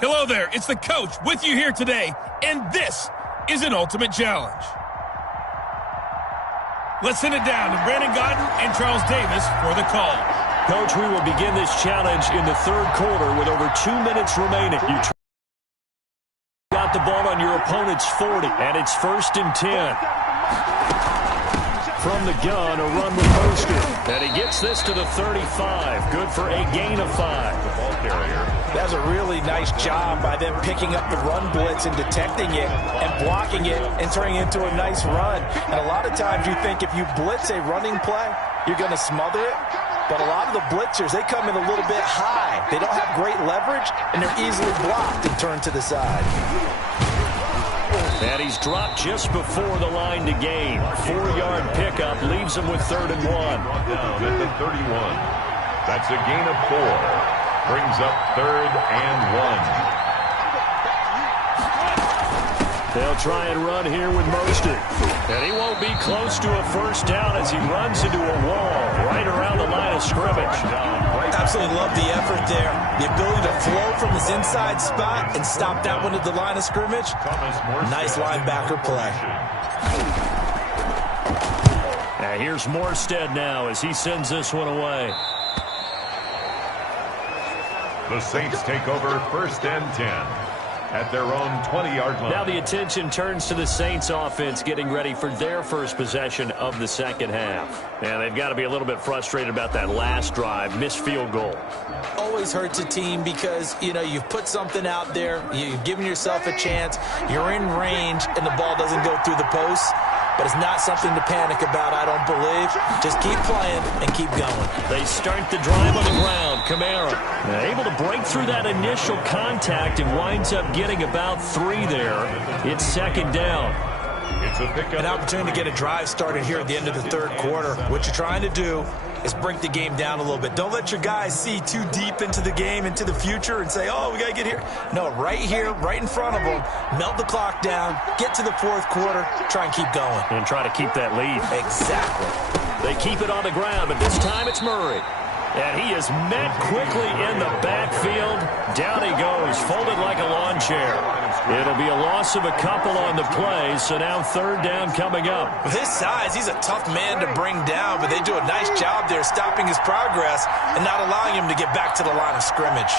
Hello there, it's the coach with you here today, and this is an ultimate challenge. Let's send it down to Brandon Godden and Charles Davis for the call. Coach, we will begin this challenge in the third quarter with over 2 minutes remaining. You got the ball on your opponent's 40, and it's 1st and 10. From the gun, a run with Mostert. And he gets this to the 35. Good for a gain of 5. The ball carrier. That's a really nice job by them picking up the run blitz and detecting it and blocking it and turning it into a nice run. And a lot of times you think if you blitz a running play, you're going to smother it. But a lot of the blitzers, they come in a little bit high. They don't have great leverage, and they're easily blocked and turned to the side. And he's dropped just before the line to gain. 4-yard pickup leaves him with 3rd and 1. Down at the 31. That's a gain of 4. Brings up 3rd and 1. They'll try and run here with Mostert. And he won't be close to a first down as he runs into a wall right around the line of scrimmage. Absolutely love the effort there. The ability to flow from his inside spot and stop that one at the line of scrimmage. Nice linebacker play. And here's Morstead now as he sends this one away. The Saints take over 1st and 10. At their own 20-yard line. Now the attention turns to the Saints offense getting ready for their first possession of the second half. And they've got to be a little bit frustrated about that last drive, missed field goal. Always hurts a team because, you know, you've put something out there, you've given yourself a chance, you're in range, and the ball doesn't go through the posts. But it's not something to panic about, I don't believe. Just keep playing and keep going. They start the drive on the ground. Kamara able to break through that initial contact and winds up getting about 3 there. It's 2nd down. It's a pickup. An opportunity to get a drive started here at the end of the third quarter. What you're trying to do is break the game down a little bit. Don't let your guys see too deep into the game, into the future, and say, oh, we got to get here. No, right here, right in front of them, melt the clock down, get to the fourth quarter, try and keep going. And try to keep that lead. Exactly. They keep it on the ground, but this time it's Murray. And he is met quickly in the backfield. Down he goes, folded like a lawn chair. It'll be a loss of a couple on the play, so now 3rd down coming up. With his size, he's a tough man to bring down, but they do a nice job there stopping his progress and not allowing him to get back to the line of scrimmage.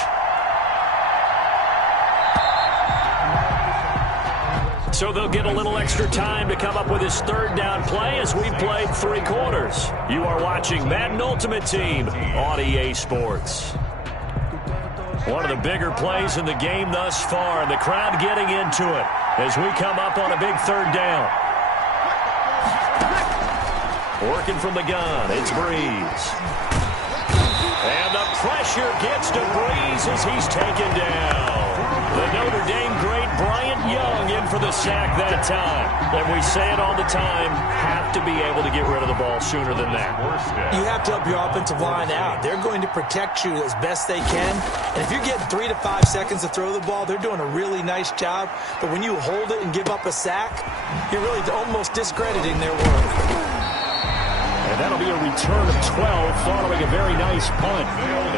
So they'll get a little extra time to come up with his 3rd down play as we've played 3 quarters. You are watching Madden Ultimate Team on EA Sports. One of the bigger plays in the game thus far, and the crowd getting into it as we come up on a big 3rd down. Working from the gun, it's Breeze. And the pressure gets to Breeze as he's taken down. The Notre Dame great Bryant Young in for the sack that time. And we say it all the time, have to be able to get rid of the ball sooner than that. You have to help your offensive line out. They're going to protect you as best they can. And if you're getting 3 to 5 seconds to throw the ball, they're doing a really nice job. But when you hold it and give up a sack, you're really almost discrediting their work. And that'll be a return of 12 following a very nice punt.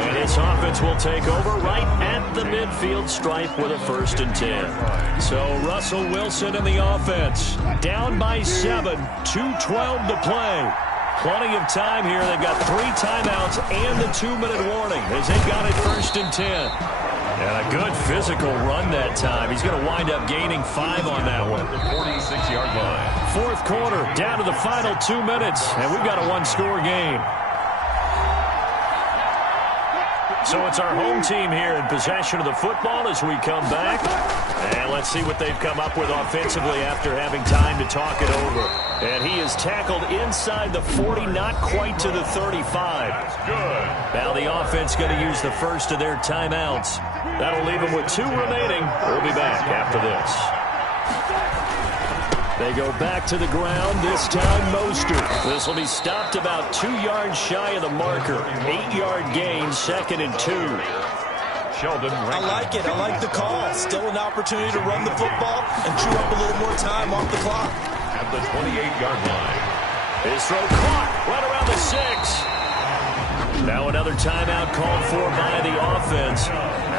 And his offense will take over right at the midfield stripe with a 1st and 10. So Russell Wilson in the offense. Down by 7, 2:12 to play. Plenty of time here. They've got 3 timeouts and the 2-minute warning as they got it 1st and 10. And a good physical run that time. He's going to wind up gaining 5 on that one. The 46-yard line. 4th quarter, down to the final 2 minutes, and we've got a 1-score game. So it's our home team here in possession of the football as we come back. And let's see what they've come up with offensively after having time to talk it over. And he is tackled inside the 40, not quite to the 35. That's good. Now the offense going to use the first of their timeouts. That'll leave them with 2 remaining. We'll be back after this. They go back to the ground, this time Mostert. This will be stopped about 2 yards shy of the marker. 8-yard gain, 2nd and 2. Sheldon. I like it. I like the call. Still an opportunity to run the football and chew up a little more time off the clock. At the 28-yard line. His throw caught right around the 6. Now another timeout called for by the offense,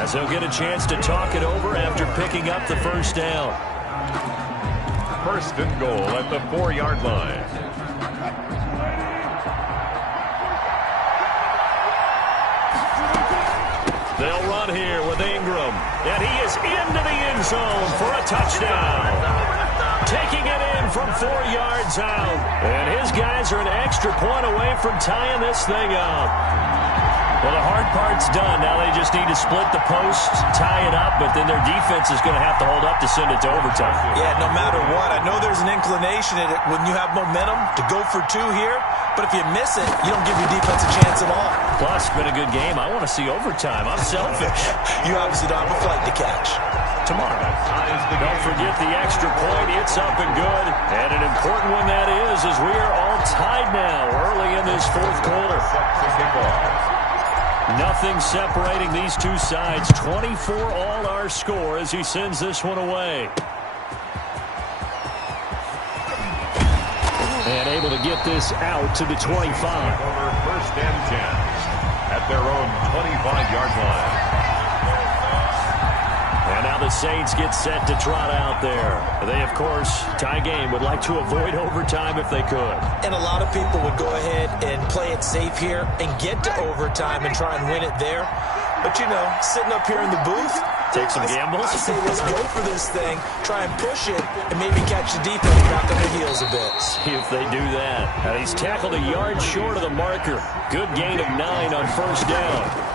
as he'll get a chance to talk it over after picking up the first down. First and goal at the 4-yard line. They'll run here with Ingram, and he is into the end zone for a touchdown. Taking it in from 4 yards out, and his guys are an extra point away from tying this thing up. Well, the hard part's done. Now they just need to split the post, tie it up, but then their defense is going to have to hold up to send it to overtime. Yeah, no matter what. I know there's an inclination in it when you have momentum to go for 2 here, but if you miss it, you don't give your defense a chance at all. Plus, it's been a good game. I want to see overtime. I'm selfish. You obviously don't have a flight to catch. Tomorrow. Don't forget the extra point. It's up and good. And an important one that is, as we are all tied now early in this fourth quarter. Nothing separating these two sides. 24 all our score as he sends this one away. And able to get this out to the 25. First and 10 at their own 25-yard line. And now the Saints get set to trot out there. They, of course, tie game, would like to avoid overtime if they could. And a lot of people would go ahead and play it safe here and get to overtime and try and win it there. But, you know, sitting up here in the booth, take some gambles. I say let's go for this thing, try and push it, and maybe catch the defense back on their heels a bit. See if they do that. And he's tackled a yard short of the marker. Good gain of 9 on first down.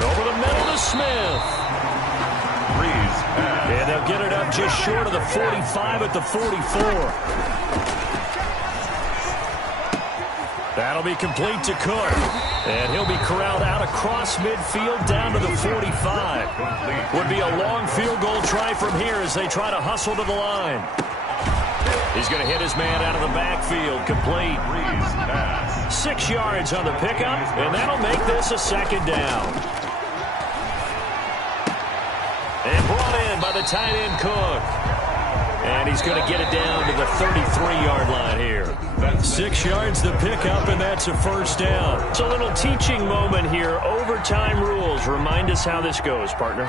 Over the middle to Smith. And they'll get it up just short of the 45 at the 44. That'll be complete to Cook. And he'll be corralled out across midfield down to the 45. Would be a long field goal try from here as they try to hustle to the line. He's going to hit his man out of the backfield. Complete. 6 yards on the pickup, and that'll make this a second down. And brought in by the tight end Cook. And he's going to get it down to the 33-yard line here. 6 yards to pick up, and that's a first down. It's a little teaching moment here. Overtime rules. Remind us how this goes, partner.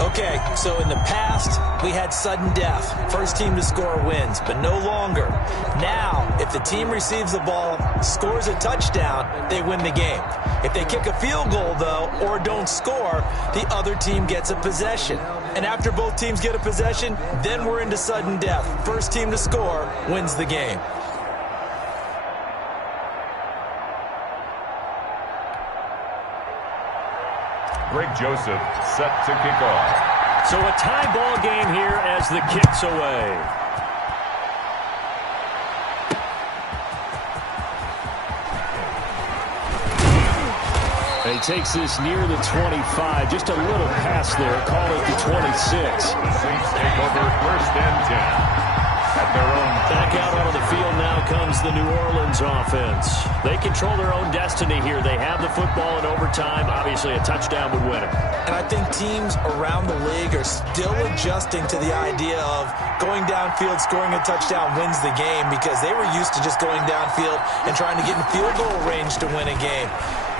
Okay, so in the past, we had sudden death. First team to score wins, but no longer. Now, if the team receives the ball, scores a touchdown, they win the game. If they kick a field goal, though, or don't score, the other team gets a possession. And after both teams get a possession, then we're into sudden death. First team to score wins the game. Greg Joseph set to kick off. So a tie ball game here as the kick's away. And he takes this near the 25. Just a little pass there. Call it the 26. Saints take over first and 10. At their own. Back out onto the field now comes the New Orleans offense. They control their own destiny here. They have the football in overtime. Obviously, a touchdown would win it. And I think teams around the league are still adjusting to the idea of going downfield, scoring a touchdown wins the game, because they were used to just going downfield and trying to get in field goal range to win a game.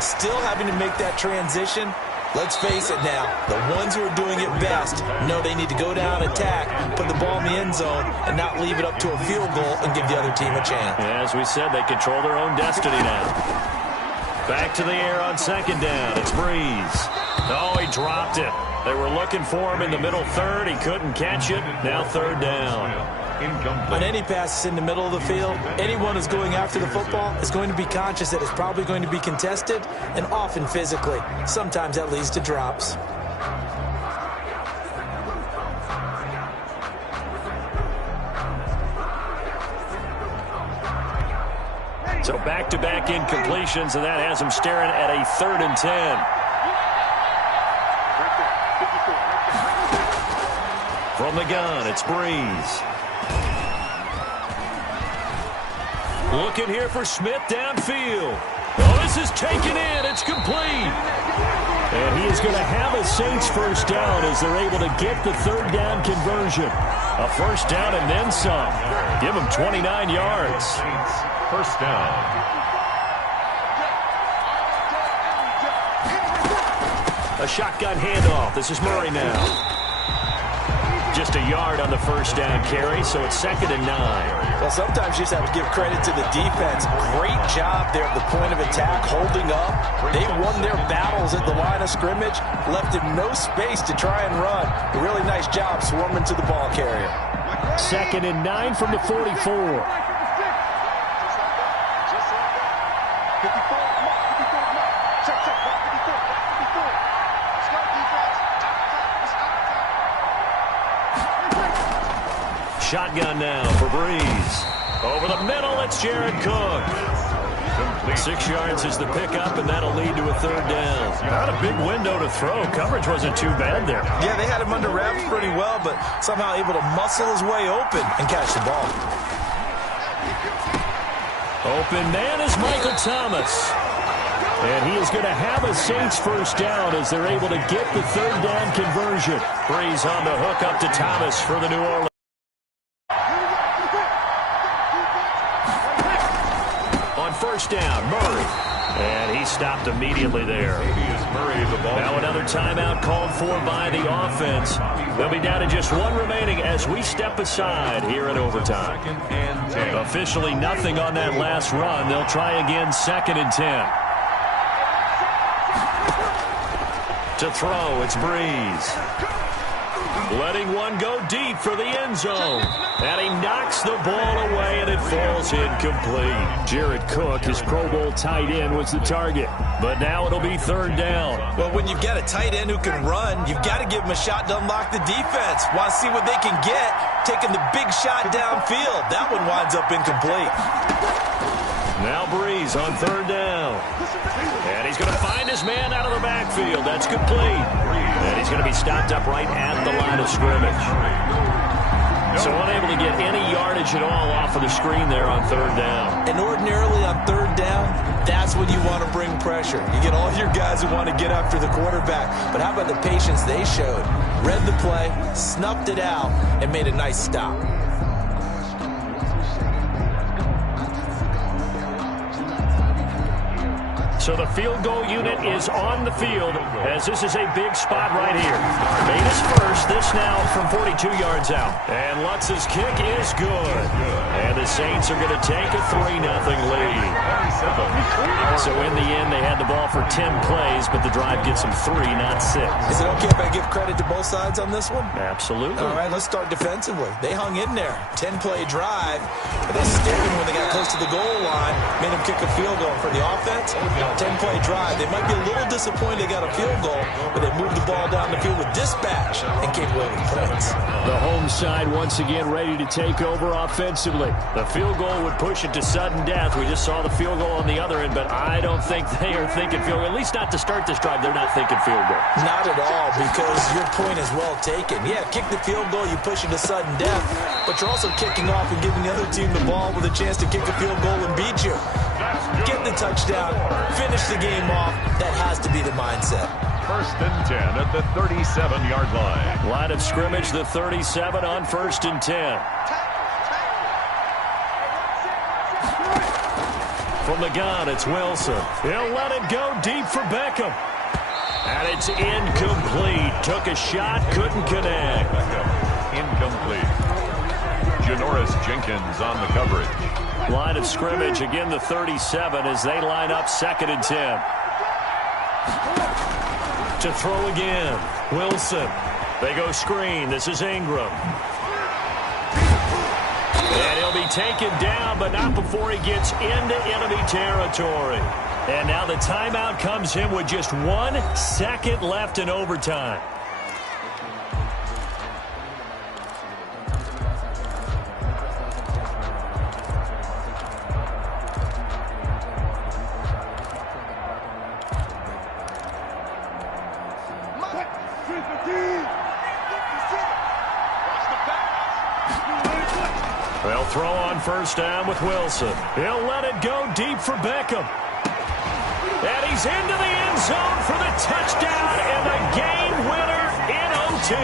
Still having to make that transition. Let's face it now, the ones who are doing it best know they need to go down, attack, put the ball in the end zone, and not leave it up to a field goal and give the other team a chance. Yeah, as we said, they control their own destiny now. Back to the air on second down. It's Breeze. Oh, he dropped it. They were looking for him in the middle third. He couldn't catch it. Now third down. On any passes in the middle of the field, anyone who's going after the football is going to be conscious that it's probably going to be contested, and often physically. Sometimes that leads to drops. So back-to-back incompletions, and that has him staring at a 3rd and 10. From the gun, it's Breeze. Looking here for Smith downfield. Oh, this is taken in. It's complete. And he is going to have a Saints first down as they're able to get the third down conversion. A first down and then some. Give him 29 yards. First down. A shotgun handoff. This is Murray now. Just a yard on the first down carry, so it's 2nd and 9. Well, sometimes you just have to give credit to the defense. Great job there at the point of attack, holding up. They won their battles at the line of scrimmage, left him no space to try and run. A really nice job swarming to the ball carrier. 2nd and 9 from the 44. Shotgun now for Breeze. Over the middle, it's Jared Cook. 6 yards is the pickup, and that'll lead to a 3rd down. Not a big window to throw. Coverage wasn't too bad there. Yeah, they had him under wraps pretty well, but somehow able to muscle his way open and catch the ball. Open man is Michael Thomas. And he is going to have a Saints first down as they're able to get the 3rd down conversion. Breeze on the hook up to Thomas for the New Orleans. First down, Murray. And he stopped immediately there. Now another timeout called for by the offense. They'll be down to just 1 remaining as we step aside here in overtime. Officially nothing on that last run. They'll try again 2nd and 10. To throw, it's Breeze. Letting one go deep for the end zone. And he knocks the ball away, and it falls incomplete. Jared Cook, his Pro Bowl tight end, was the target. But now it'll be 3rd down. Well, when you've got a tight end who can run, you've got to give him a shot to unlock the defense. Want to see what they can get, taking the big shot downfield. That one winds up incomplete. Now Breeze on 3rd down. And he's going to find his man out of the backfield. That's complete. And he's going to be stopped up right at the line of scrimmage. So unable to get any yardage at all off of the screen there on 3rd down. And ordinarily on 3rd down, that's when you want to bring pressure. You get all your guys who want to get after the quarterback. But how about the patience they showed? Read the play, snuffed it out, and made a nice stop. So the field goal unit is on the field as this is a big spot right here. Made his first. This now from 42 yards out. And Lutz's kick is good. And the Saints are going to take a 3-0 lead. So in the end, they had the ball for 10 plays, but the drive gets them 3, not 6. Is it okay if I give credit to both sides on this one? Absolutely. All right, let's start defensively. They hung in there. 10-play drive. But they scared him when they got close to the goal line. Made him kick a field goal for the offense. 10-play drive. They might be a little disappointed they got a field goal, but they moved the ball down the field with dispatch and came away with points. The home side once again ready to take over offensively. The field goal would push it to sudden death. We just saw the field goal on the other end, but I don't think they are thinking field goal. At least not to start this drive. They're not thinking field goal. Not at all, because your point is well taken. Yeah, kick the field goal, you push it to sudden death, but you're also kicking off and giving the other team the ball with a chance to kick a field goal and beat you. Get the touchdown, finish the game off. That has to be the mindset. 1st and 10 at the 37-yard line. Line of scrimmage, the 37 on 1st and 10. From the gun, it's Wilson. He'll let it go deep for Beckham. And it's incomplete. Took a shot, couldn't connect. Incomplete. Janoris Jenkins on the coverage. Line of scrimmage, again the 37 as they line up 2nd and 10. To throw again, Wilson. They go screen. This is Ingram. And he'll be taken down, but not before he gets into enemy territory. And now the timeout comes in with just 1 second left in overtime. They'll throw on 1st down with Wilson. He'll let it go deep for Beckham. And he's into the end zone for the touchdown and the game winner in OT.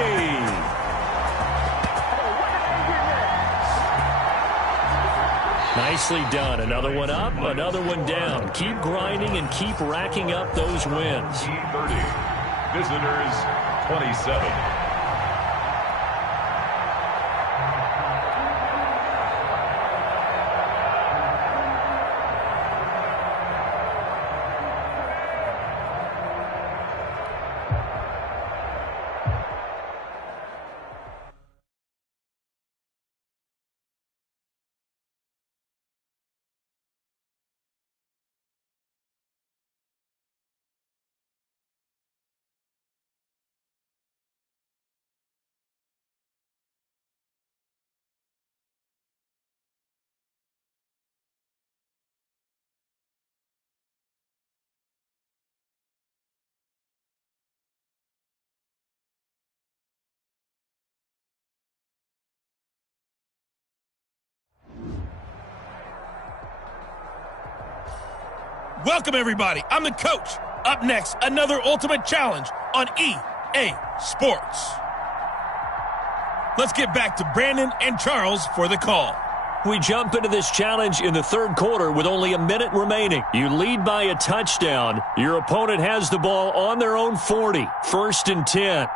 Nicely done. Another one up, another one down. Keep grinding and keep racking up those wins. Visitors 27. Welcome, everybody. I'm the coach. Up next, another ultimate challenge on EA Sports. Let's get back to Brandon and Charles for the call. We jump into this challenge in the third quarter with only a minute remaining. You lead by a touchdown. Your opponent has the ball on their own 40. 1st and 10.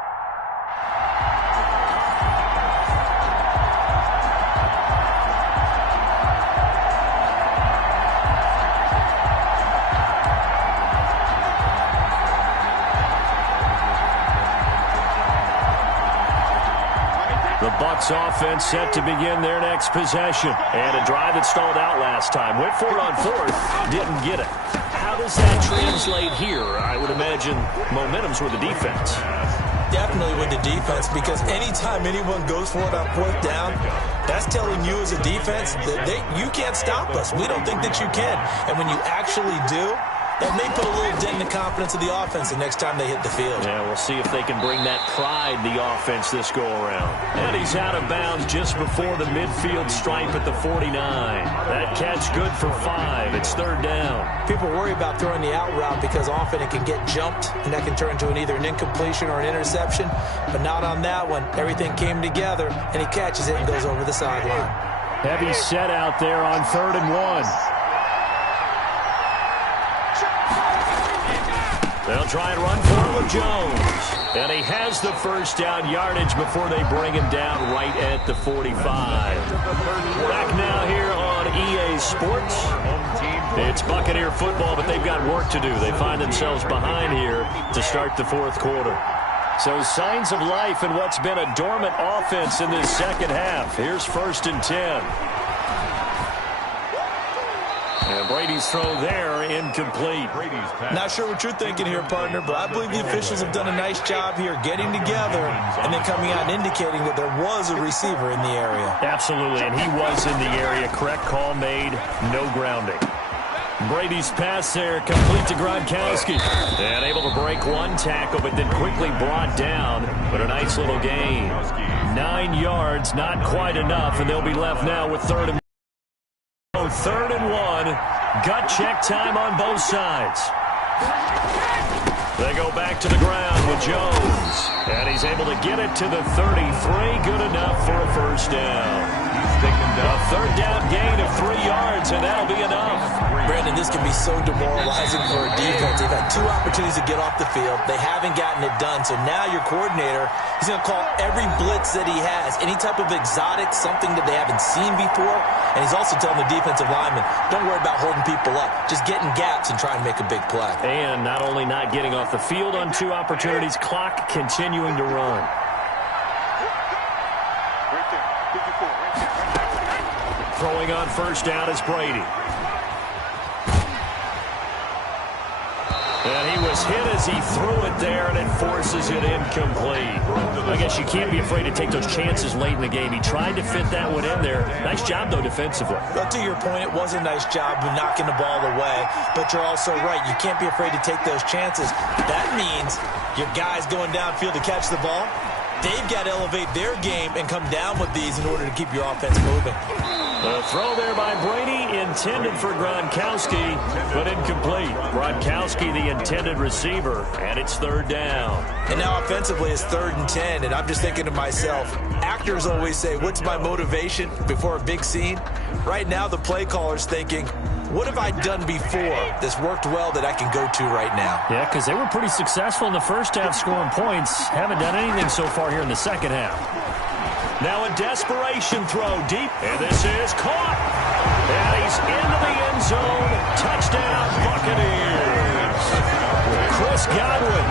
The Bucs offense set to begin their next possession. And a drive that stalled out last time. Went for it on 4th. Didn't get it. How does that translate here? I would imagine momentum's with the defense. Definitely with the defense, because anytime anyone goes for it on 4th down, that's telling you as a defense that you can't stop us. We don't think that you can. And when you actually do, that may put a little dent in the confidence of the offense the next time they hit the field. Yeah, we'll see if they can bring that pride the offense this go-around. And he's out of bounds just before the midfield stripe at the 49. That catch good for 5. It's 3rd down. People worry about throwing the out route because often it can get jumped, and that can turn into either an incompletion or an interception. But not on that one. Everything came together, and he catches it and goes over the sideline. Heavy set out there on 3rd and 1. They'll try and run for it with Jones. And he has the first down yardage before they bring him down right at the 45. Back now here on EA Sports. It's Buccaneer football, but they've got work to do. They find themselves behind here to start the 4th quarter. So signs of life in what's been a dormant offense in this second half. Here's 1st and 10. And Brady's throw there, incomplete. Not sure what you're thinking here, partner, but I believe the officials have done a nice job here getting together and then coming out and indicating that there was a receiver in the area. Absolutely, and he was in the area. Correct call made, no grounding. Brady's pass there, complete to Gronkowski. And able to break one tackle, but then quickly brought down. But a nice little gain. 9 yards, not quite enough, and they'll be left now with 3rd and 3rd and 1. Gut check time on both sides. They go back to the ground with Jones. And he's able to get it to the 33. Good enough for a 1st down. A 3rd down gain of 3 yards, and that'll be enough. Brandon, this can be so demoralizing for a defense. They've had 2 opportunities to get off the field. They haven't gotten it done. So now your coordinator is going to call every blitz that he has, any type of exotic, something that they haven't seen before. And he's also telling the defensive lineman, don't worry about holding people up. Just get in gaps and try and make a big play. And not only not getting off the field on 2 opportunities, clock continuing to run. Throwing on 1st down is Brady. And he was hit as he threw it there, and it forces it incomplete. I guess you can't be afraid to take those chances late in the game. He tried to fit that one in there. Nice job, though, defensively. But to your point, it was a nice job of knocking the ball away. But you're also right. You can't be afraid to take those chances. That means your guys going downfield to catch the ball, they've got to elevate their game and come down with these in order to keep your offense moving. The throw there by Brady, intended for Gronkowski, but incomplete. Gronkowski, the intended receiver, and it's 3rd down. And now offensively, it's 3rd and 10, and I'm just thinking to myself, actors always say, what's my motivation before a big scene? Right now, the play caller's thinking, What have I done before that's worked well that I can go to right now? Yeah, because they were pretty successful in the first half scoring points. Haven't done anything so far here in the second half. Now a desperation throw deep, and this is caught. And he's into the end zone. Touchdown, Buccaneers. Chris Godwin,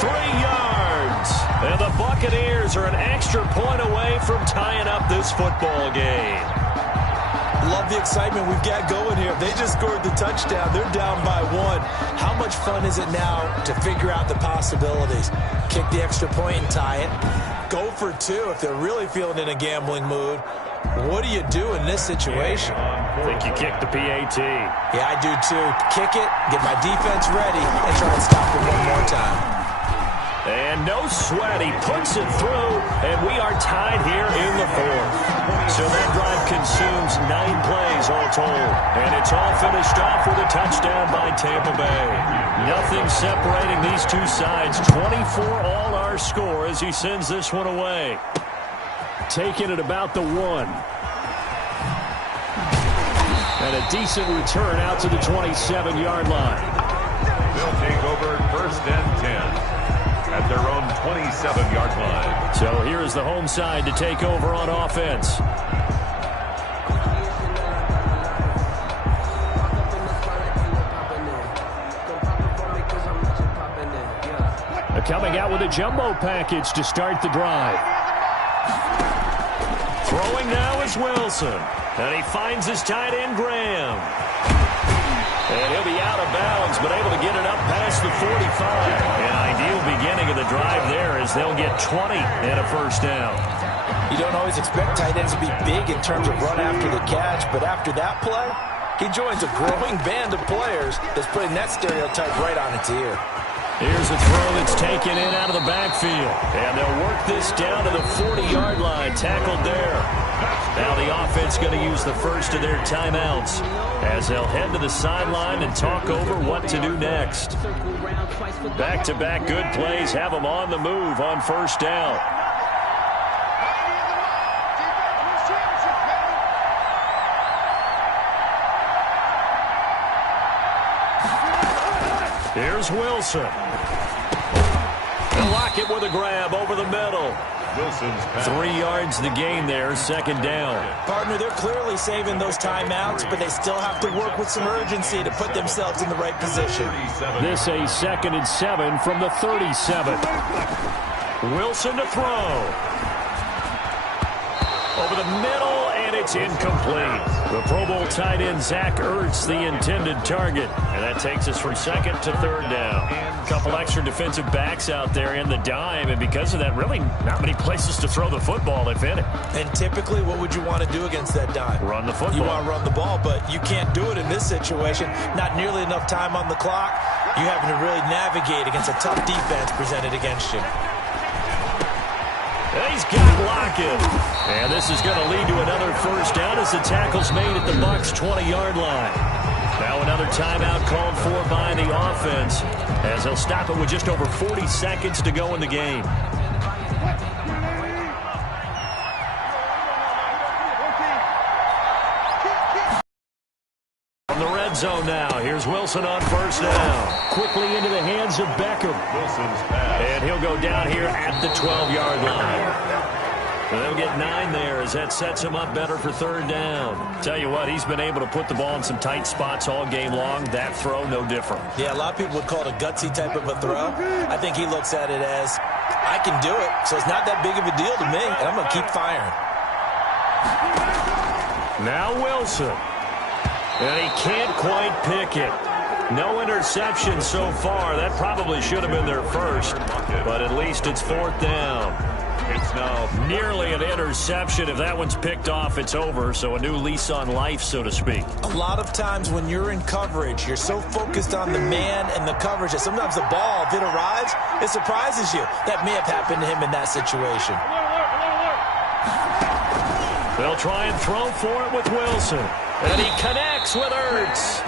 33 yards. And the Buccaneers are an extra point away from tying up this football game. Love the excitement we've got going here. They just scored the touchdown. They're down by 1. How much fun is it now to figure out the possibilities? Kick the extra point and tie it. Go for 2 if they're really feeling in a gambling mood. What do you do in this situation? I think you kick the PAT. Yeah, I do too. Kick it, get my defense ready, and try and stop it one more time. And no sweat, he puts it through, and we are tied here in the 4th. So that drive consumes 9 plays all told. And it's all finished off with a touchdown by Tampa Bay. Nothing separating these two sides. 24 all our score as he sends this one away. Taking it about the 1. And a decent return out to the 27-yard line. They'll take over 1st and 10. At their own 27-yard line. So here is the home side to take over on offense. Coming out with a jumbo package to start the drive. Throwing now is Wilson. And he finds his tight end, Graham. And he'll be out of bounds, but able to get it up past the 45. An ideal beginning of the drive there as they'll get 20 and a first down. You don't always expect tight ends to be big in terms of run after the catch, but after that play, he joins a growing band of players that's putting that stereotype right on its ear. Here's a throw that's taken in out of the backfield. And they'll work this down to the 40-yard line, tackled there. Now the offense going to use the first of their timeouts as they'll head to the sideline and talk over what to do next. Back-to-back good plays have them on the move on first down. Here's Wilson. And Lockett with a grab over the middle. Wilson's pass. 3 yards the gain there, second down. Partner, they're clearly saving those timeouts, but they still have to work with some urgency to put themselves in the right position. This a 2nd and 7 from the 37. Wilson to throw. Over the middle, and it's incomplete. The Pro Bowl tight end, Zach Ertz, the intended target. And that takes us from 2nd to 3rd down. A couple extra defensive backs out there in the dime, and because of that, really not many places to throw the football, if any. And typically, what would you want to do against that dime? Run the football. You want to run the ball, but you can't do it in this situation. Not nearly enough time on the clock. You having to really navigate against a tough defense presented against you. He's got Lockett. And this is going to lead to another first down as the tackle's made at the Bucs' 20-yard line. Now another timeout called for by the offense as they'll stop it with just over 40 seconds to go in the game. From the red zone now, here's Wilson on first down. Quickly into the hands of Beckham. Wilson's pass. And he'll go down here at the 12-yard line. And they'll get 9 there as that sets him up better for 3rd down. Tell you what, he's been able to put the ball in some tight spots all game long. That throw, no different. Yeah, a lot of people would call it a gutsy type of a throw. I think he looks at it as, I can do it, so it's not that big of a deal to me, and I'm going to keep firing. Now Wilson. And he can't quite pick it. No interception so far. That probably should have been their first, but at least it's 4th down. It's now nearly an interception. If that one's picked off, it's over. So a new lease on life, so to speak. A lot of times when you're in coverage, you're so focused on the man and the coverage that sometimes the ball, if it arrives, it surprises you. That may have happened to him in that situation. They'll try and throw for it with Wilson. And he connects with Ertz.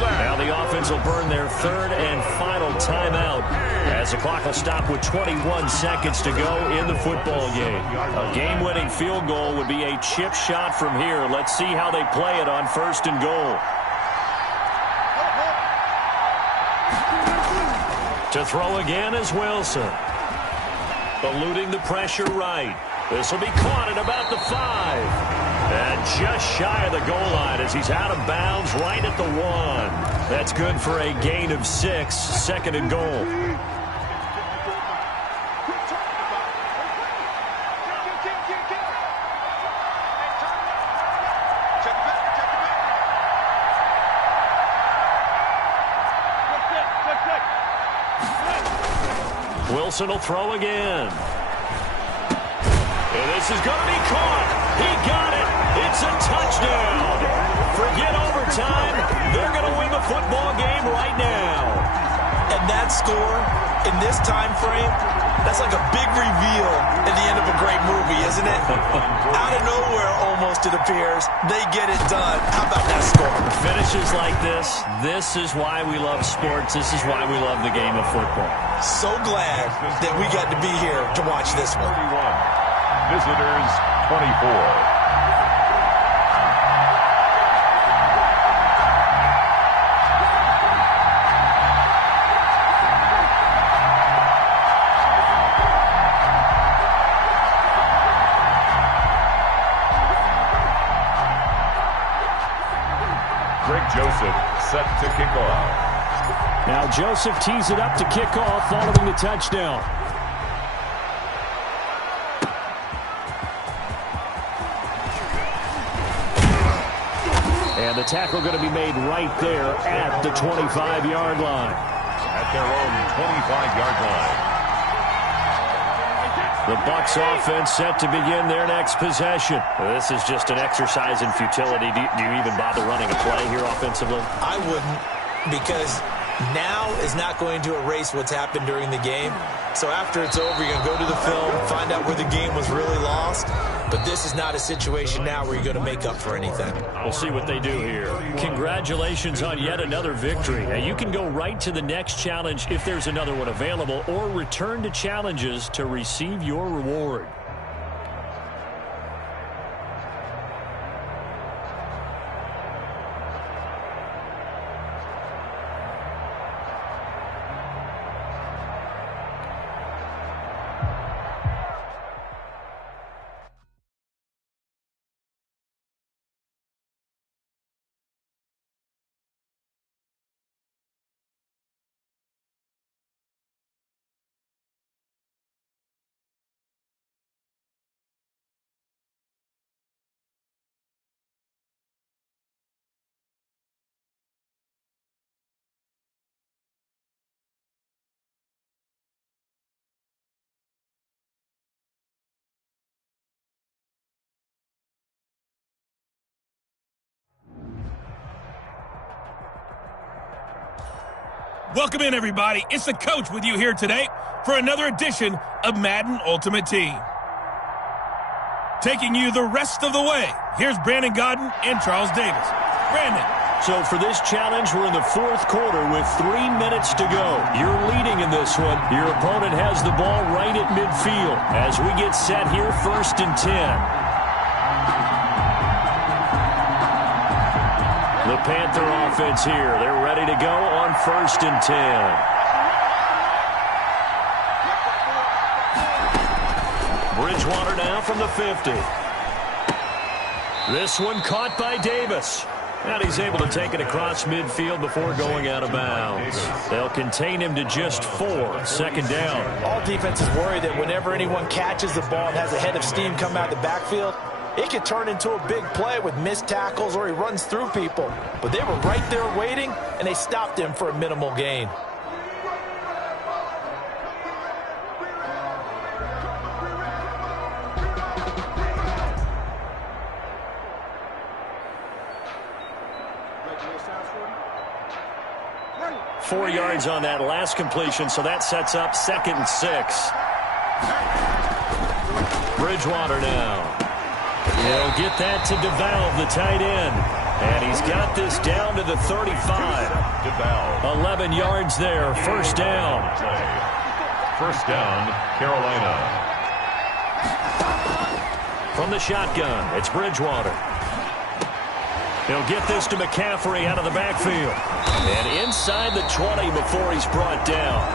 Now the offense will burn their 3rd and final timeout as as the clock will stop with 21 seconds to go in the football game. A game-winning field goal would be a chip shot from here. Let's see how they play it on 1st and goal. To throw again is Wilson. Eluding the pressure right. This will be caught at about the 5. And just shy of the goal line as he's out of bounds right at the 1. That's good for a gain of 6, 2nd and goal. Wilson will throw again. And this is going to be caught. He got it. It's a touchdown. Forget overtime. They're going to win the football game right now. And that score in this time frame, that's like a big reveal at the end of a great movie, isn't it? Out of nowhere, almost, it appears. They get it done. How about that score? Finishes like this is why we love sports. This is why we love the game of football. So glad that we got to be here to watch this one. 31. Visitors, 24. Joseph set to kick off. Now Joseph tees it up to kick off following the touchdown. And the tackle going to be made right there at the 25-yard line. At their own 25-yard line. The Bucs offense set to begin their next possession. This is just an exercise in futility. Do you even bother running a play here offensively? I wouldn't, because now is not going to erase what's happened during the game. So after it's over, you're going to go to the film, find out where the game was really lost. But this is not a situation now where you're going to make up for anything. We'll see what they do here. Congratulations on yet another victory. Now you can go right to the next challenge if there's another one available, or return to challenges to receive your reward. Welcome in, everybody. It's the coach with you here today for another edition of Madden Ultimate Team. Taking you the rest of the way, here's Brandon Godden and Charles Davis. Brandon. So for this challenge, we're in the 4th quarter with 3 minutes to go. You're leading in this one. Your opponent has the ball right at midfield. As we get set here, 1st and 10. The Panther offense here. They're ready to go on 1st and 10. Bridgewater now from the 50. This one caught by Davis. And he's able to take it across midfield before going out of bounds. They'll contain him to just 4. 2nd down. All defenses worry that whenever anyone catches the ball and has a head of steam come out of the backfield, it could turn into a big play with missed tackles or he runs through people. But they were right there waiting, and they stopped him for a minimal gain. Four yards on that last completion, so that sets up 2nd and 6. Bridgewater now. He'll get that to DeValve, the tight end. And he's got this down to the 35. 11 yards there, 1st down. first down, Carolina. From the shotgun, it's Bridgewater. He'll get this to McCaffrey out of the backfield. And inside the 20 before he's brought down.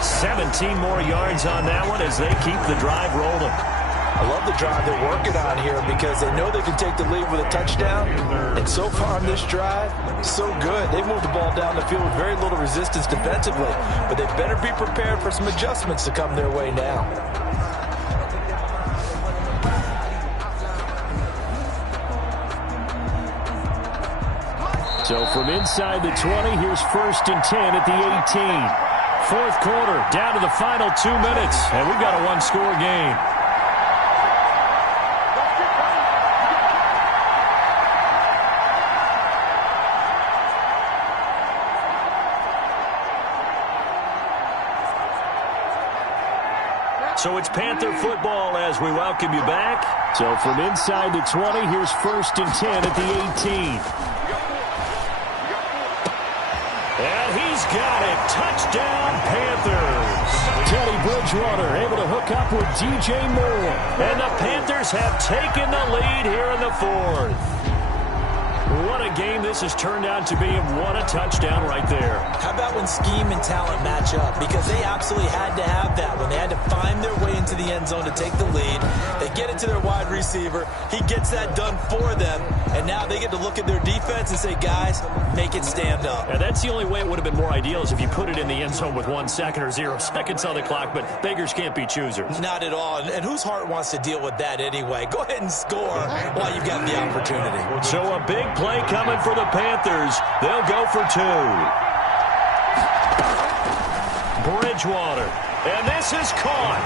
17 more yards on that one as they keep the drive rolling. I love the drive they're working on here because they know they can take the lead with a touchdown. And so far on this drive, so good. They moved the ball down the field with very little resistance defensively. But they better be prepared for some adjustments to come their way now. So from inside the 20, here's first and 10 at the 18. Fourth quarter, down to the final 2 minutes, and we've got a one-score game. So it's Panther football as we welcome you back. So from inside the 20, here's first and 10 at the 18. And he's got it. Touchdown, Panthers. Teddy Bridgewater able to hook up with DJ Moore. And the Panthers have taken the lead here in the fourth. What a game this has turned out to be, and what a touchdown right there. How about when scheme and talent match up? Because they absolutely had to have that when they had to find their way into the end zone to take the lead. They get it to their wide receiver. He gets that done for them. And now they get to look at their defense and say, guys, make it stand up. And that's the only way it would have been more ideal is if you put it in the end zone with 1 second or 0 seconds on the clock. But beggars can't be choosers. Not at all. And whose heart wants to deal with that anyway? Go ahead and score while you've got the opportunity. So a big play coming for the Panthers. They'll go for 2. Bridgewater. And this is caught.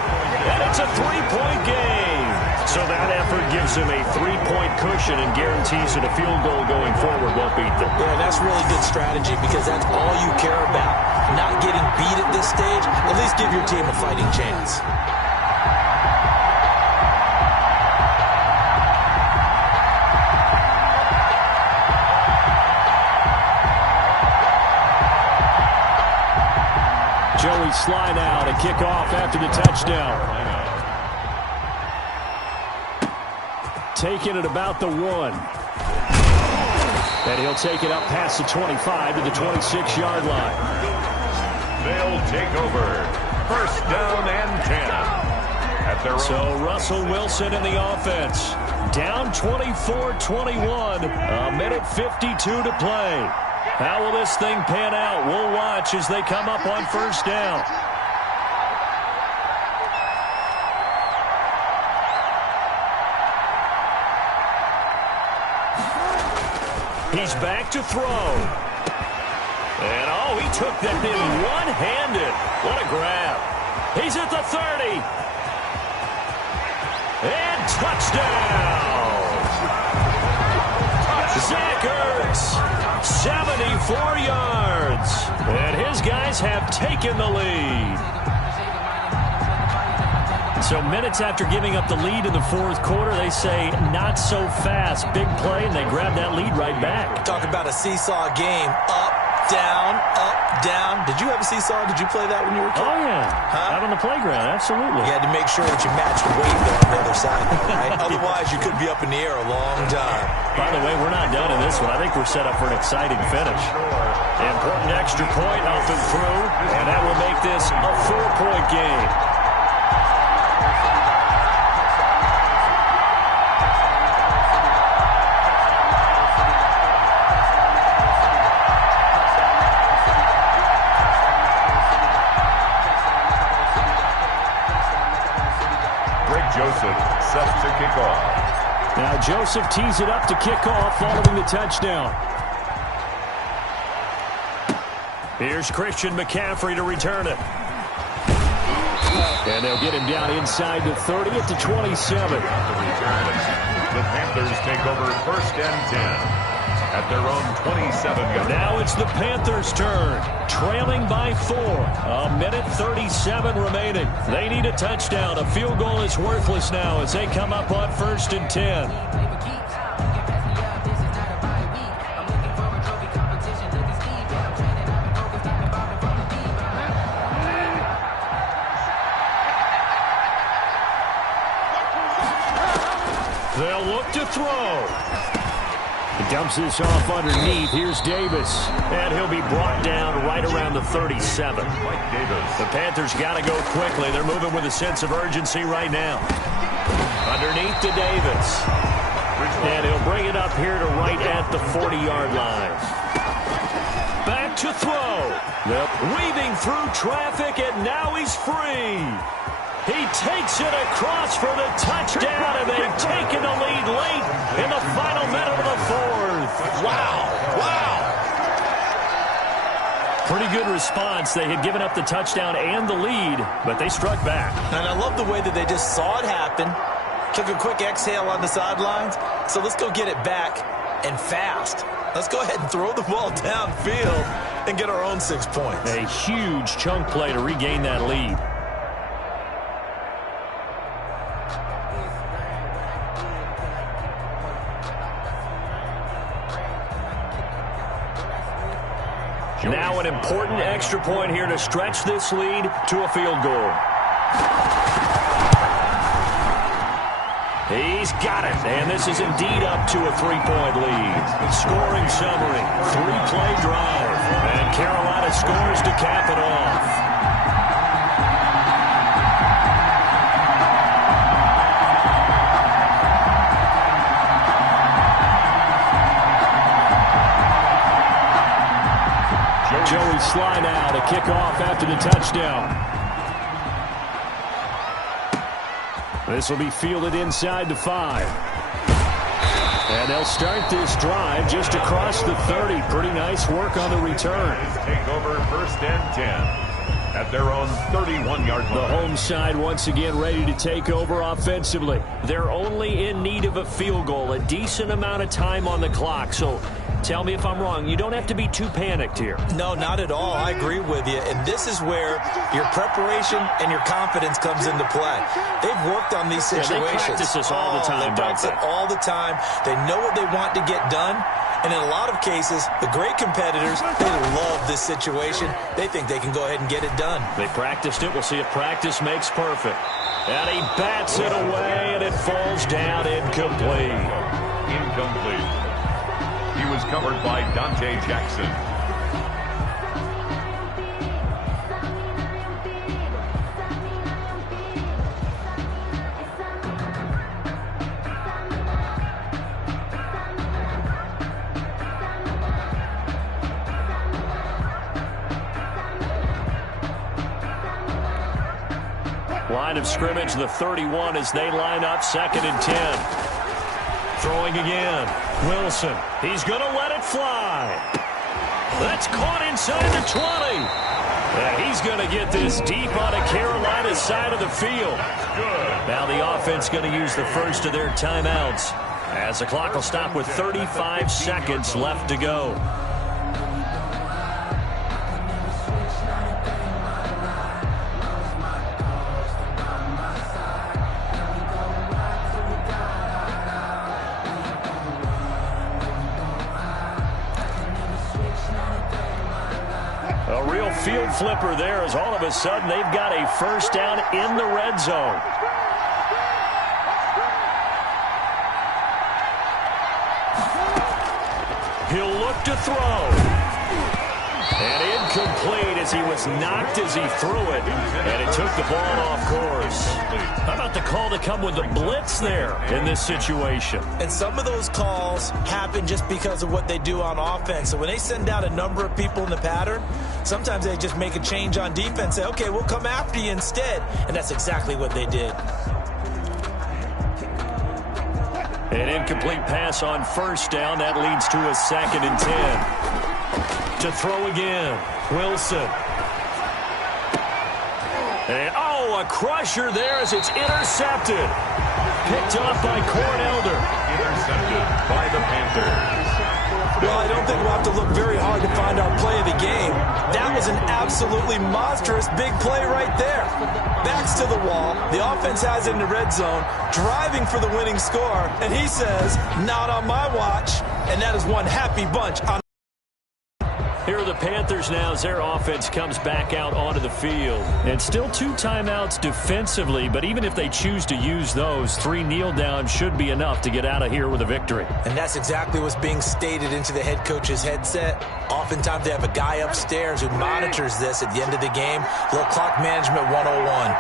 And it's a 3-point game. So that effort gives him a 3-point cushion and guarantees that a field goal going forward won't beat them. Yeah, that's really good strategy because that's all you care about. Not getting beat at this stage. At least give your team a fighting chance. Joey Sly now to kick off after the touchdown. Taking it about the 1. And he'll take it up past the 25 to the 26-yard line. They'll take over. First down and 10. At their So Russell Wilson in the offense. Down 24-21. A minute 52 to play. How will this thing pan out? We'll watch as they come up on first down. He's back to throw. And, oh, he took that thing one-handed. What a grab. He's at the 30. And touchdown. Zach Ertz. 74 yards. And his guys have taken the lead. So minutes after giving up the lead in the fourth quarter, they say not so fast. Big play, and they grab that lead right back. Talk about a seesaw game. Up, down, up, down. Did you have a seesaw? Did you play that when you were a kid? Oh, yeah. Out on the playground, absolutely. You had to make sure that you matched weight there on the other side, right? Otherwise, you could be up in the air a long time. By the way, we're not done in this one. I think we're set up for an exciting finish. Important extra point up and through, and that will make this a 4-point game. Joseph set to kick off. Now Joseph tees it up to kick off following the touchdown. Here's Christian McCaffrey to return it. And they'll get him down inside the 30 at the 27. The Panthers take over first and 10. At their own 27-yard. Now it's the Panthers' turn, trailing by 4. A minute 37 remaining. They need a touchdown. A field goal is worthless now as they come up on first and 10. look to throw. He dumps this off underneath. Here's Davis. And he'll be brought down right around the 37. Mike Davis. The Panthers got to go quickly. They're moving with a sense of urgency right now. Underneath to Davis. And he'll bring it up here to right at the 40-yard line. Back to throw. Yep. Weaving through traffic, and now he's free. He takes it across for the touchdown, and they've taken the lead late in the final minute of the fourth. Wow. Wow. Pretty good response. They had given up the touchdown and the lead, but they struck back. And I love the way that they just saw it happen, took a quick exhale on the sidelines. So let's go get it back and fast. Let's go ahead and throw the ball downfield and get our own 6 points. A huge chunk play to regain that lead. Now an important extra point here to stretch this lead to a field goal. He's got it, and this is indeed up to a 3-point lead. Scoring summary, 3-play drive, and Carolina scores to cap it off. Joey Sly now to kick off after the touchdown. This will be fielded inside the 5. And they'll start this drive just across the 30. Pretty nice work on the return. Take over 1st and 10 at their own 31-yard line. The home side once again ready to take over offensively. They're only in need of a field goal, a decent amount of time on the clock. So tell me if I'm wrong. You don't have to be too panicked here. No, not at all. I agree with you. And this is where your preparation and your confidence comes into play. They've worked on these situations. Yeah, they practice this all the time. They practice it all the time. They know what they want to get done. And in a lot of cases, the great competitors, they love this situation. They think they can go ahead and get it done. They practiced it. We'll see if practice makes perfect. And he bats it away, and it falls down incomplete. Incomplete. He was covered by Dante Jackson. Line of scrimmage, the 31 as they line up 2nd and 10. Throwing again. Wilson. He's going to let it fly. That's caught inside the 20. And he's going to get this deep on a Carolina side of the field. Now the offense going to use the first of their timeouts as the clock will stop with 35 seconds left to go. A real field flipper there as all of a sudden they've got a first down in the red zone. He'll look to throw. And incomplete as he was knocked as he threw it. And it took the ball off course. How about the call to come with the blitz there in this situation? And some of those calls happen just because of what they do on offense. So when they send out a number of people in the pattern, sometimes they just make a change on defense. Say, okay, we'll come after you instead. And that's exactly what they did. An incomplete pass on first down. That leads to a 2nd and 10. To throw again. Wilson. And, a crusher there as it's intercepted. Picked up by Cornelder. Intercepted by the Panthers. Well, I don't think we'll have to look very hard to find our play of the game. That was an absolutely monstrous big play right there. Backs to the wall. The offense has it in the red zone, driving for the winning score. And he says, not on my watch. And that is one happy bunch. Here are the Panthers now as their offense comes back out onto the field. And still 2 timeouts defensively, but even if they choose to use those, 3 kneel downs should be enough to get out of here with a victory. And that's exactly what's being stated into the head coach's headset. Oftentimes they have a guy upstairs who monitors this at the end of the game. A little clock management 101.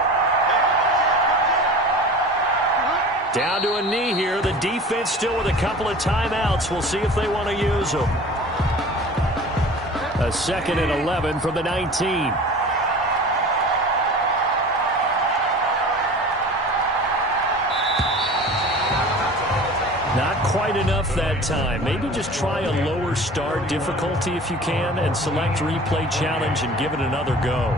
Down to a knee here. The defense still with a couple of timeouts. We'll see if they want to use them. A 2nd and 11 from the 19. Not quite enough that time. Maybe just try a lower start difficulty if you can and select replay challenge and give it another go.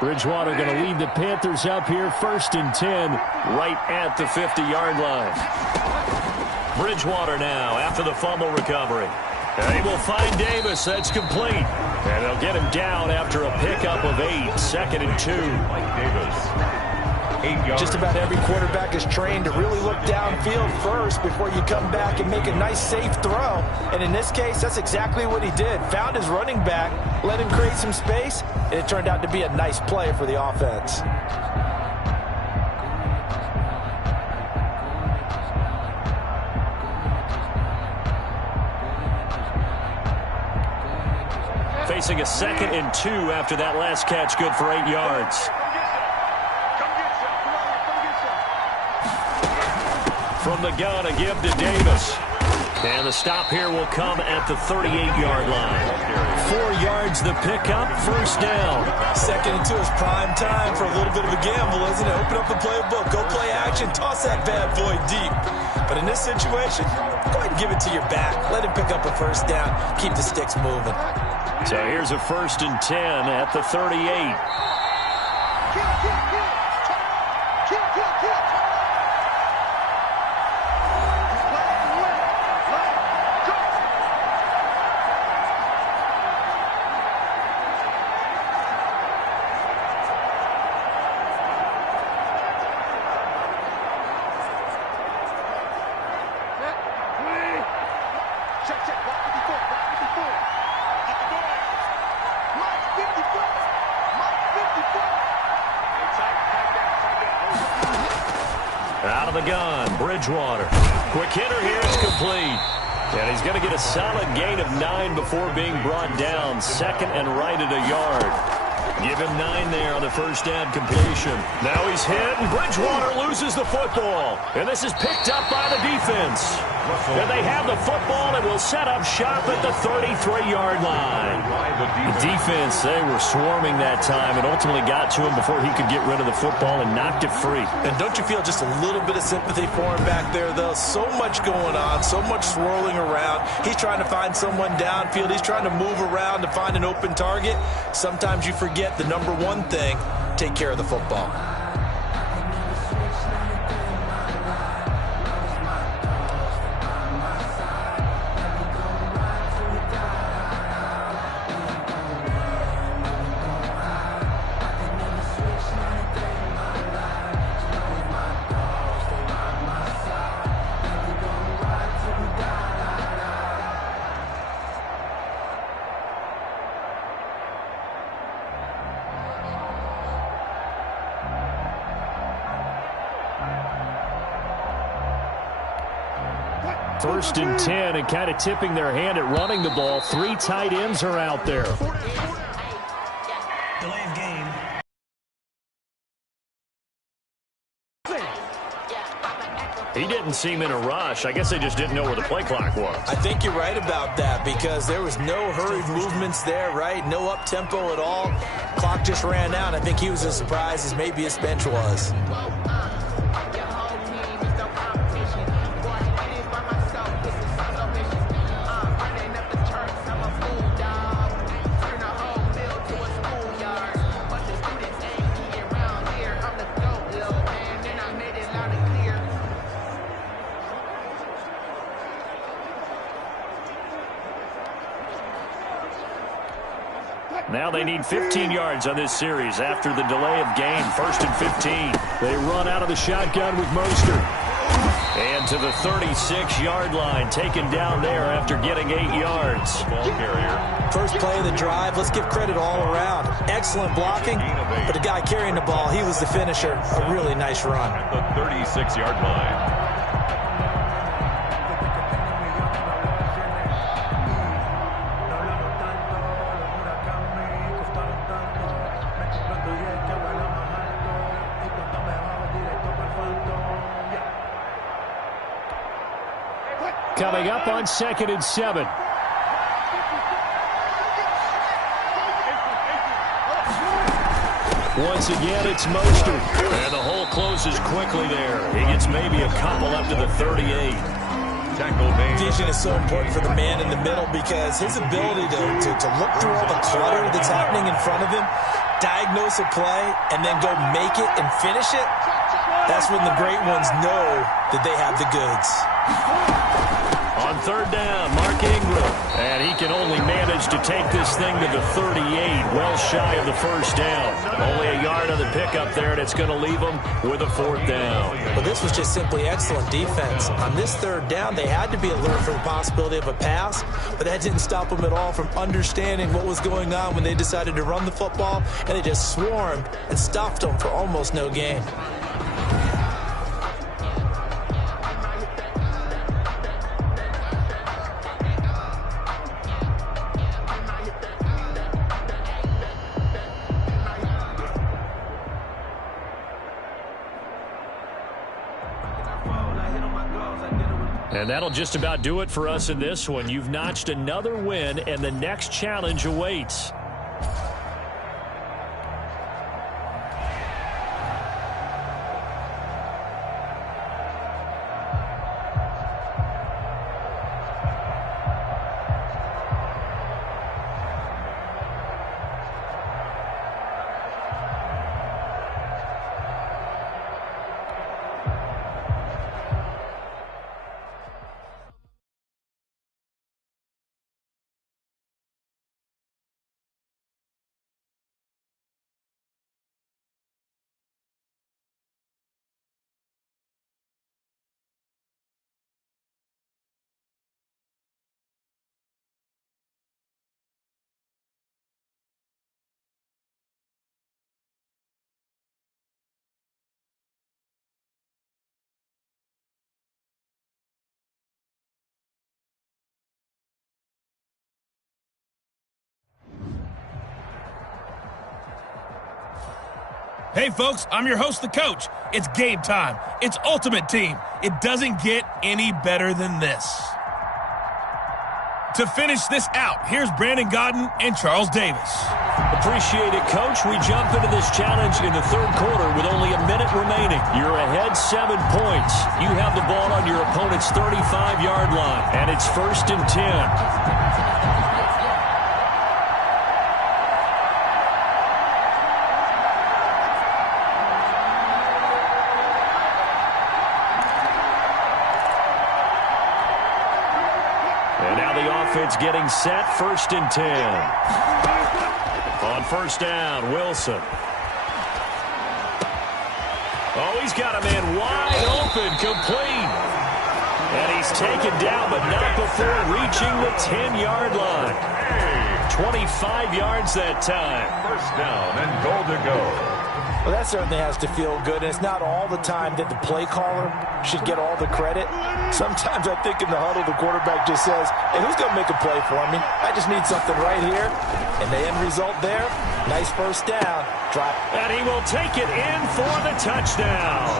Bridgewater going to lead the Panthers up here, 1st and 10, right at the 50-yard line. Bridgewater now after the fumble recovery. They will find Davis. That's complete. And they'll get him down after a pickup of 8, 2nd and 2. Just about every quarterback is trained to really look downfield first before you come back and make a nice, safe throw. And in this case, that's exactly what he did. Found his running back, let him create some space, and it turned out to be a nice play for the offense. Facing a 2nd and 2 after that last catch, good for 8 yards. From the gun, a give to Davis. And the stop here will come at the 38-yard line. 4 yards the pickup, 1st down. 2nd and 2 is prime time for a little bit of a gamble, isn't it? Open up the playbook, go play action, toss that bad boy deep. But in this situation, go ahead and give it to your back. Let him pick up a 1st down, keep the sticks moving. So here's a 1st and 10 at the 38. Out of the gun, Bridgewater. Quick hitter here, it's complete. And he's going to get a solid gain of 9 before being brought down. 2nd and right at a yard. Give him 9 there on the 1st down completion. Now he's hit, and Bridgewater loses the football. And this is picked up by the defense. And they have the football and will set up shop at the 33-yard line. The defense, they were swarming that time and ultimately got to him before he could get rid of the football and knocked it free. And don't you feel just a little bit of sympathy for him back there, though? So much going on, so much swirling around. He's trying to find someone downfield. He's trying to move around to find an open target. Sometimes you forget the number one thing, take care of the football. First and 10 and kind of tipping their hand at running the ball. 3 tight ends are out there. Delay of game. He didn't seem in a rush. I guess they just didn't know where the play clock was. I think you're right about that because there was no hurried movements there, right? No up-tempo at all. Clock just ran out. I think he was as surprised as maybe his bench was. Now they need 15 yards on this series after the delay of game. 1st and 15. They run out of the shotgun with Mostert. And to the 36-yard line, taken down there after getting 8 yards. First play of the drive, let's give credit all around. Excellent blocking, but the guy carrying the ball, he was the finisher. A really nice run. At the 36-yard line. Coming up on 2nd and 7. Once again, it's Mostert. And the hole closes quickly there. He gets maybe a couple up to the 38. Vision is so important for the man in the middle because his ability to look through all the clutter that's happening in front of him, diagnose a play, and then go make it and finish it, that's when the great ones know that they have the goods. On 3rd down, Mark Ingram. And he can only manage to take this thing to the 38, well shy of the 1st down. Only a yard on the pickup there, and it's going to leave them with a 4th down. Well, this was just simply excellent defense. On this 3rd down, they had to be alert for the possibility of a pass, but that didn't stop them at all from understanding what was going on when they decided to run the football, and they just swarmed and stuffed them for almost no gain. And that'll just about do it for us in this one. You've notched another win, and the next challenge awaits. Hey, folks, I'm your host, the coach. It's game time. It's Ultimate Team. It doesn't get any better than this. To finish this out, here's Brandon Gaudin and Charles Davis. Appreciate it, Coach. We jump into this challenge in the 3rd quarter with only a minute remaining. You're ahead 7 points. You have the ball on your opponent's 35-yard line, and it's 1st and 10. Offense getting set, 1st and 10. On 1st down, Wilson. Oh, he's got a man wide open, complete. And he's taken down, but not before reaching the 10-yard line. 25 yards that time. 1st down and goal to go. Well, that certainly has to feel good, and it's not all the time that the play caller should get all the credit. Sometimes I think in the huddle, the quarterback just says, hey, who's going to make a play for me? I just need something right here. And the end result there, nice 1st down. Drop. And he will take it in for the touchdown.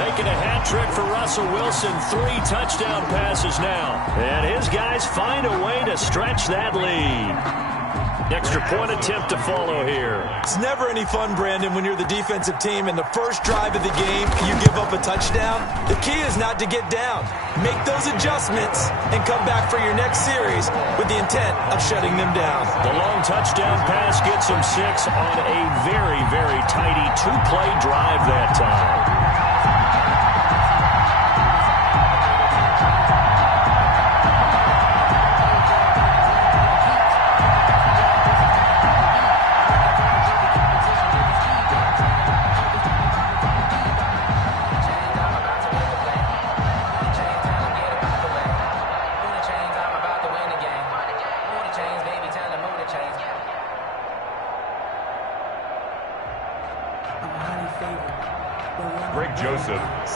Making a hat trick for Russell Wilson. 3 touchdown passes now. And his guys find a way to stretch that lead. Extra point attempt to follow here. It's never any fun, Brandon, when you're the defensive team and the first drive of the game, you give up a touchdown. The key is not to get down. Make those adjustments and come back for your next series with the intent of shutting them down. The long touchdown pass gets him 6 on a very, very tidy 2-play drive that time.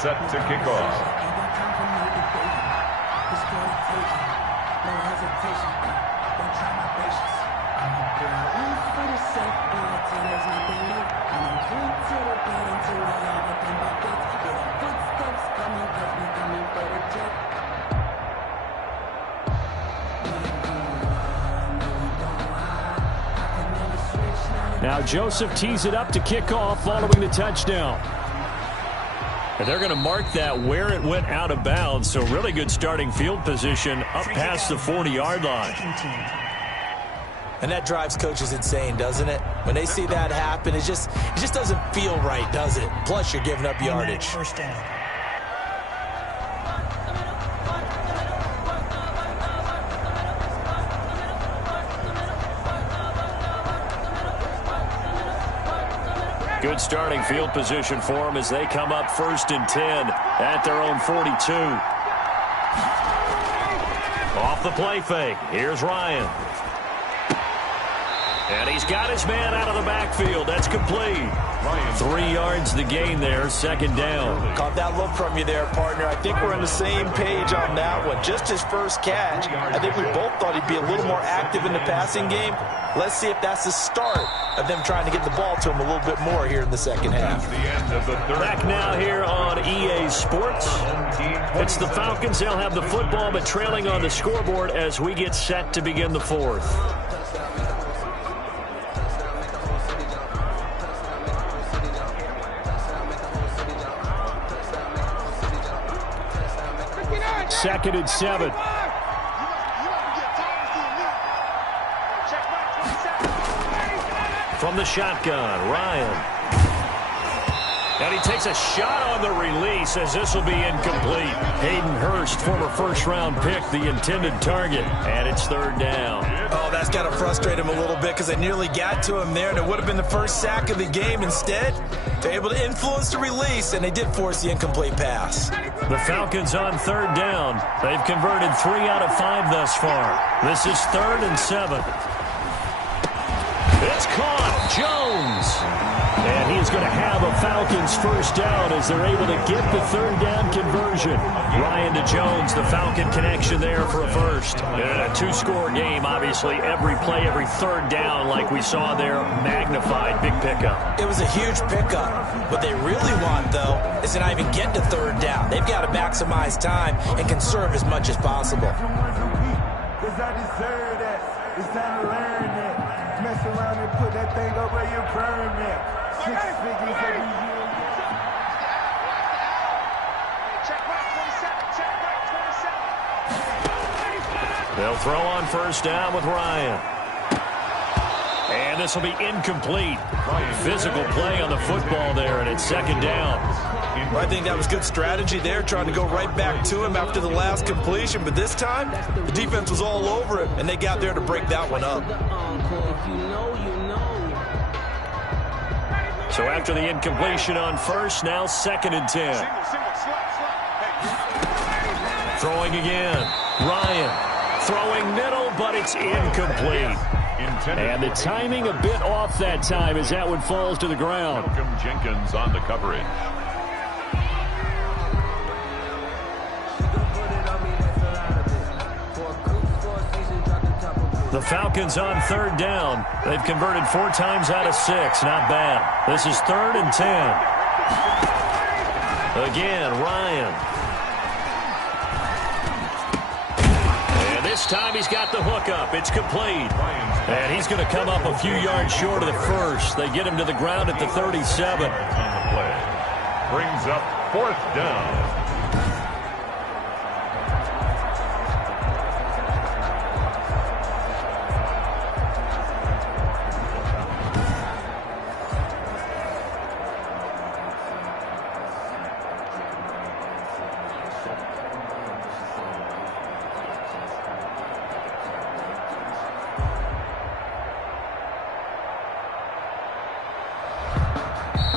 set to kick off. Now Joseph tees it up to kick off following the touchdown. And they're going to mark that where it went out of bounds. So really good starting field position up past the 40-yard line. And that drives coaches insane, doesn't it? When they see that happen, it just doesn't feel right, does it? Plus, you're giving up yardage. First down. Good starting field position for them as they come up 1st and 10 at their own 42. Off the play fake. Here's Ryan. And he's got his man out of the backfield. That's complete. 3 yards to gain there, 2nd down. Caught that look from you there, partner. I think we're on the same page on that one. Just his first catch. I think we both thought he'd be a little more active in the passing game. Let's see if that's the start of them trying to get the ball to him a little bit more here in the second half. Back now here on EA Sports. It's the Falcons. They'll have the football, but trailing on the scoreboard as we get set to begin the 4th. Second and 7. From the shotgun, Ryan. And he takes a shot on the release as this will be incomplete. Hayden Hurst, former first-round pick, the intended target. And it's 3rd down. Oh, that's got to frustrate him a little bit because they nearly got to him there, and it would have been the first sack of the game. Instead, they're able to influence the release, and they did force the incomplete pass. The Falcons on 3rd down. They've converted 3 out of 5 thus far. This is 3rd and 7. It's caught. Jones. And he's going to have a Falcons first down as they're able to get the 3rd down conversion. Ryan to Jones, the Falcon connection there for a first. And a 2-score game, obviously. Every play, every 3rd down like we saw there, magnified. Big pickup. It was a huge pickup. What they really want, though, is to not even get to 3rd down. They've got to maximize time and conserve as much as possible. Because I deserve that. It's time to learn that. Mess around and put that thing up where you burn that. 6 figures every year. They'll throw on first down with Ryan. And this will be incomplete. Physical play on the football there, and it's 2nd down. Well, I think that was good strategy there, trying to go right back to him after the last completion. But this time, the defense was all over it, and they got there to break that one up. So after the incompletion on first, now 2nd and 10. Throwing again. Ryan throwing middle, but it's incomplete. And the timing a bit off that time as that one falls to the ground. Malcolm Jenkins on the coverage. The Falcons on 3rd down. They've converted 4 times out of 6. Not bad. This is 3rd and 10. Again, Ryan. And this time he's got the hook up. It's complete. And he's going to come up a few yards short of the first. They get him to the ground at the 37. On the play. Brings up 4th down.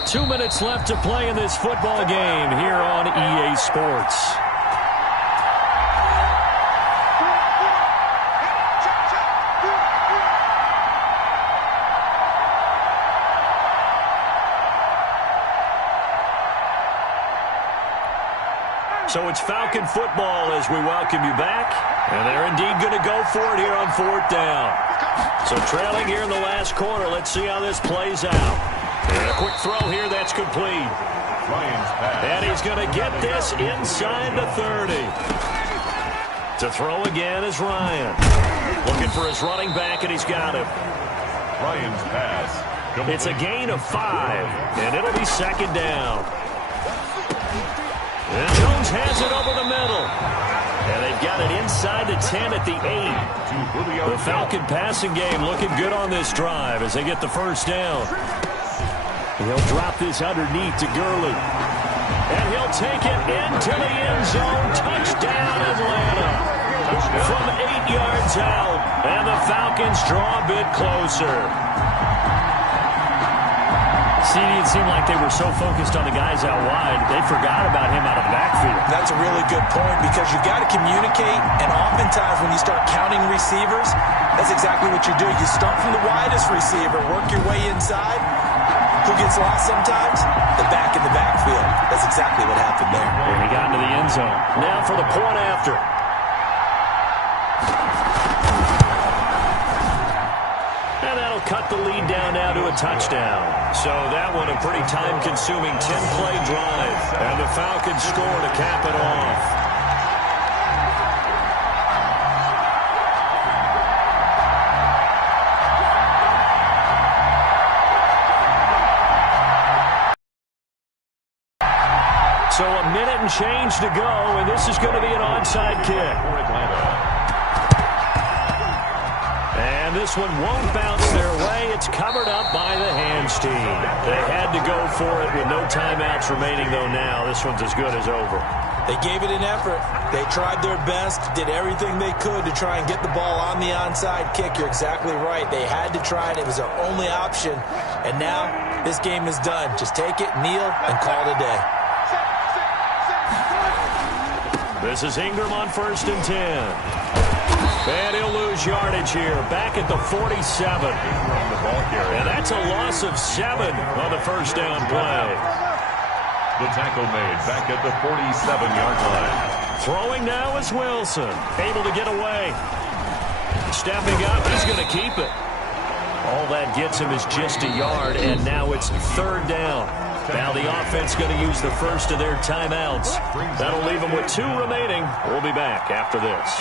Two minutes left to play in this football game here on EA Sports. it's Falcon football as we welcome you back. And they're indeed going to go for it here on 4th down. So trailing here in the last quarter. Let's see how this plays out. And a quick throw here that's complete. And he's going to get this inside the 30. To throw again is Ryan. Looking for his running back, and he's got him. Ryan's pass. It's a gain of 5, and it'll be 2nd down. And Jones hands it over the middle. And they've got it inside the 10 at the 8. The Falcon passing game looking good on this drive as they get the 1st down. He'll drop this underneath to Gurley. And he'll take it into the end zone. Touchdown, Atlanta. From 8 yards out. And the Falcons draw a bit closer. See, it seemed like they were so focused on the guys out wide, they forgot about him out of the backfield. That's a really good point because you've got to communicate, and oftentimes when you start counting receivers, that's exactly what you do. You start from the widest receiver, work your way inside. Who gets lost sometimes? The back in the backfield. That's exactly what happened there. And he got into the end zone. Now for the point after. And that'll cut the lead down now to a touchdown. So that one a pretty time-consuming 10-play drive. And the Falcons score to cap it off. So a minute and change to go, and this is going to be an onside kick. And this one won't bounce their way. It's covered up by the hands team. They had to go for it with no timeouts remaining, though, now. This one's as good as over. They gave it an effort. They tried their best, did everything they could to try and get the ball on the onside kick. You're exactly right. They had to try it. It was their only option. And now this game is done. Just take it, kneel, and call it a day. This is Ingram on 1st and 10. And he'll lose yardage here. Back at the 47. And that's a loss of 7 on the 1st down play. The tackle made back at the 47-yard line. Throwing now is Wilson. Able to get away. Stepping up, he's going to keep it. All that gets him is just a yard, and now it's 3rd down. Now the offense going to use the first of their timeouts. That'll leave them with 2 remaining. We'll be back after this.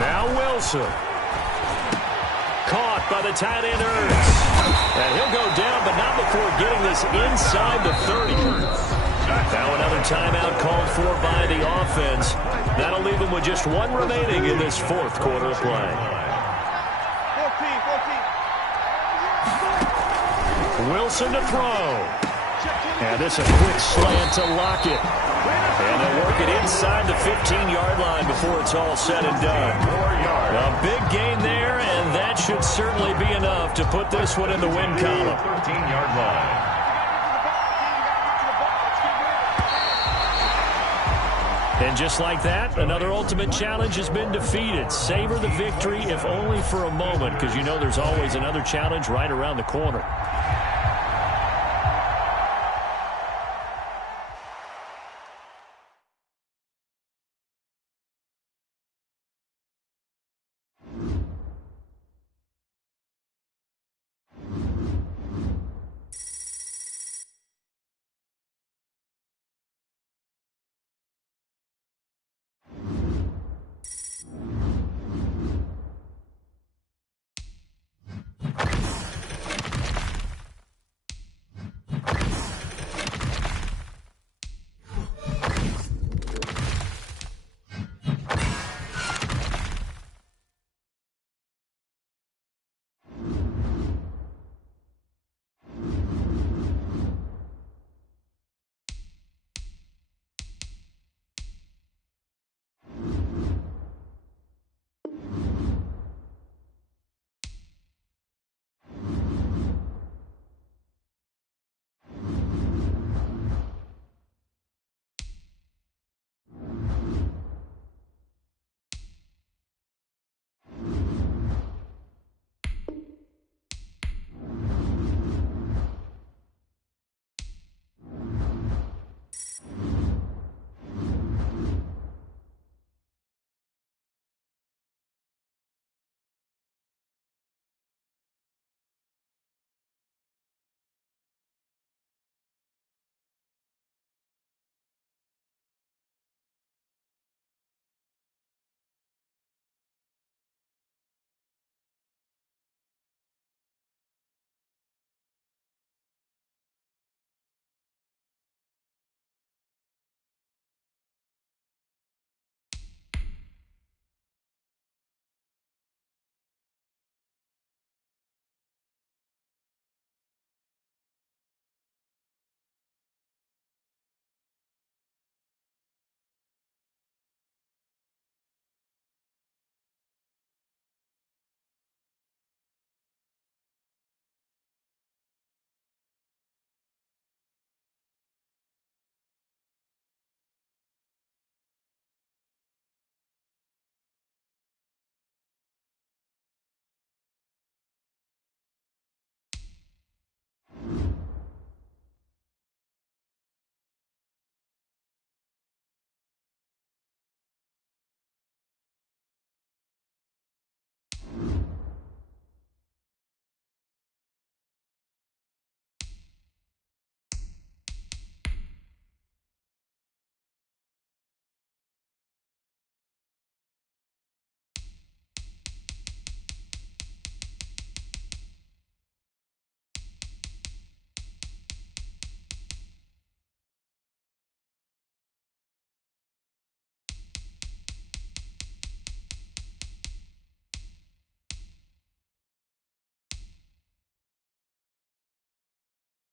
Now Wilson. Caught by the tight end Ertz. And he'll go down, but not before getting this inside the 30. Now another timeout called for by the offense. That'll leave them with just 1 remaining in this 4th quarter of play. Wilson to throw. And this a quick slant to Lockett. And they'll work it inside the 15-yard line before it's all said and done. A big gain there, and that should certainly be enough to put this one in the win column. 13-yard line. And just like that, another ultimate challenge has been defeated. Savor the victory, if only for a moment, because you know there's always another challenge right around the corner.